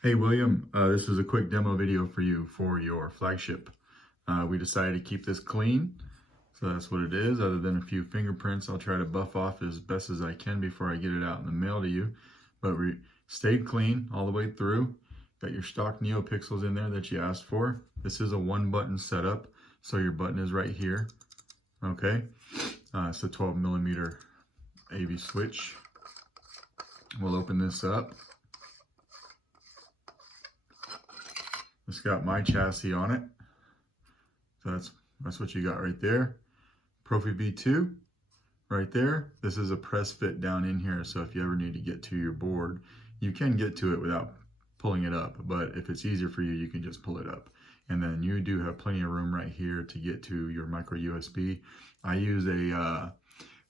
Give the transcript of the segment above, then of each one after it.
Hey William, this is a quick demo video for you for your Flagship. We decided to keep this clean, so that's what it is. Other than a few fingerprints, I'll try to buff off as best as I can before I get it out in the mail to you. But we stayed clean all the way through. Got your stock NeoPixels in there that you asked for. This is a one button setup, so your button is right here. Okay, it's a 12mm AV switch. We'll open this up. It's got my chassis on it. So that's what you got right there. Proffie V2 right there. This is a press fit down in here, so if you ever need to get to your board, you can get to it without pulling it up, but if it's easier for you, you can just pull it up. And then you do have plenty of room right here to get to your micro USB. I use a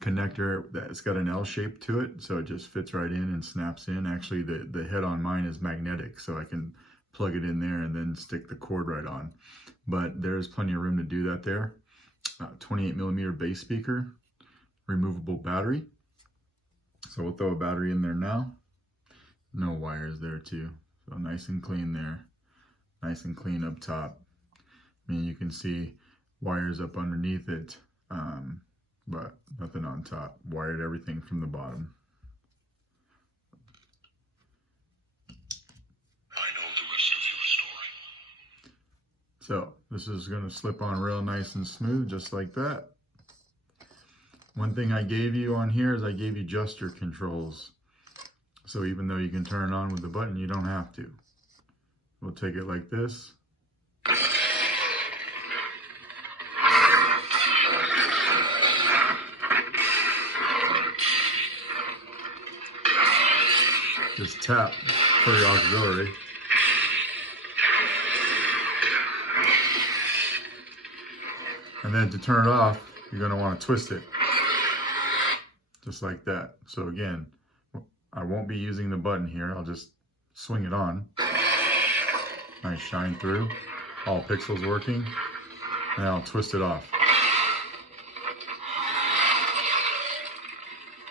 connector that's got an L shape to it, so it just fits right in and snaps in. Actually, the head on mine is magnetic, so I can plug it in there and then stick the cord right on. But there's plenty of room to do that there. 28mm bass speaker, removable battery. So we'll throw a battery in there now. No wires there too. So nice and clean there. Nice and clean up top. I mean, you can see wires up underneath it, but nothing on top. Wired everything from the bottom. So this is going to slip on real nice and smooth, just like that. One thing I gave you on here is I gave you gesture controls. So even though you can turn it on with the button, you don't have to. We'll take it like this. Just tap for your auxiliary. And then to turn it off, you're going to want to twist it. Just like that. So again, I won't be using the button here. I'll just swing it on. Nice shine through. All pixels working. And I'll twist it off.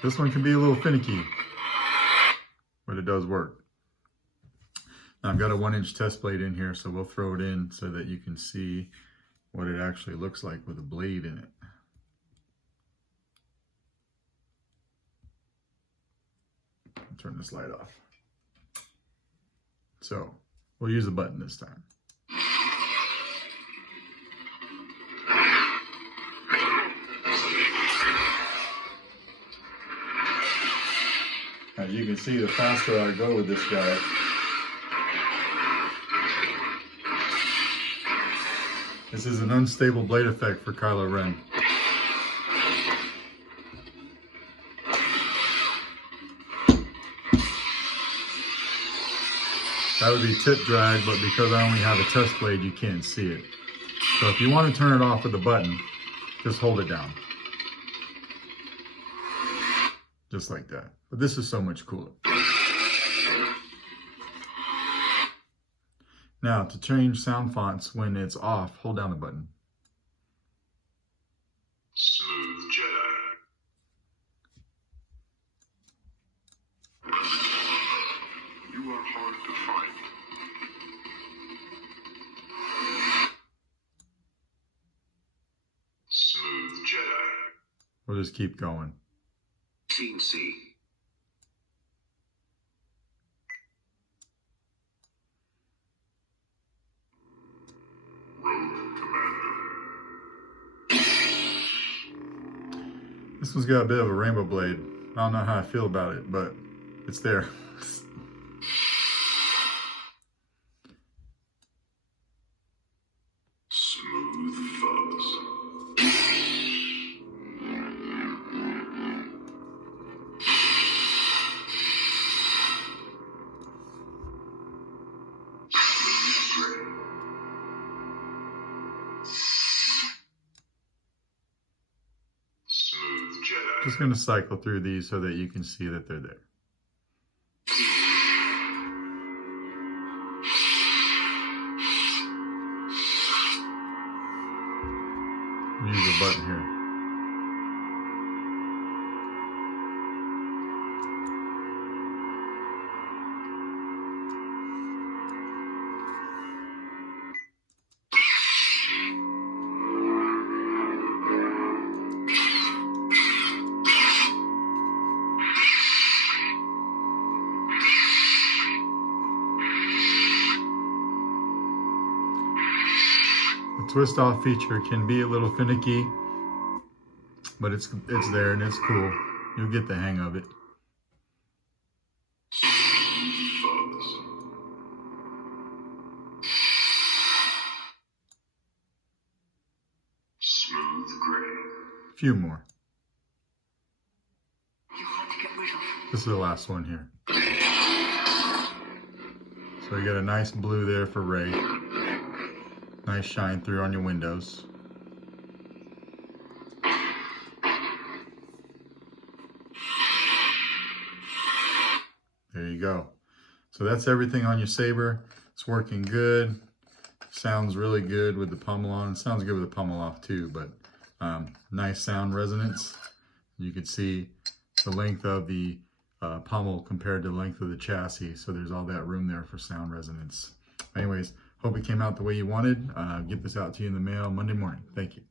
This one can be a little finicky, but it does work. Now I've got a 1-inch test blade in here, so we'll throw it in so that you can see what it actually looks like with a blade in it. Turn this light off. So we'll use the button this time. As you can see, the faster I go with this guy, this is an unstable blade effect for Kylo Ren. That would be tip drag, but because I only have a test blade, you can't see it. So if you want to turn it off with the button, just hold it down. Just like that. But this is so much cooler. Now, to change sound fonts when it's off, hold down the button. Smooth Jedi. You are hard to find. Smooth Jedi. We'll just keep going. Teensy. This one's got a bit of a rainbow blade. I don't know how I feel about it, but it's there. Smooth fuzz. Just going to cycle through these so that you can see that they're there. Use the button here. The twist off feature can be a little finicky, but it's there and it's cool. You'll get the hang of it. Fuzz. Smooth gray. A few more. You're hard to get rid of. This is the last one here. So you got a nice blue there for Ray. Nice shine through on your windows. There you go. So that's everything on your Saber. It's working good. Sounds really good with the pummel on. It sounds good with the pummel off too, but nice sound resonance. You can see the length of the pummel compared to the length of the chassis. So there's all that room there for sound resonance. Anyways, hope it came out the way you wanted. Get this out to you in the mail Monday morning. Thank you.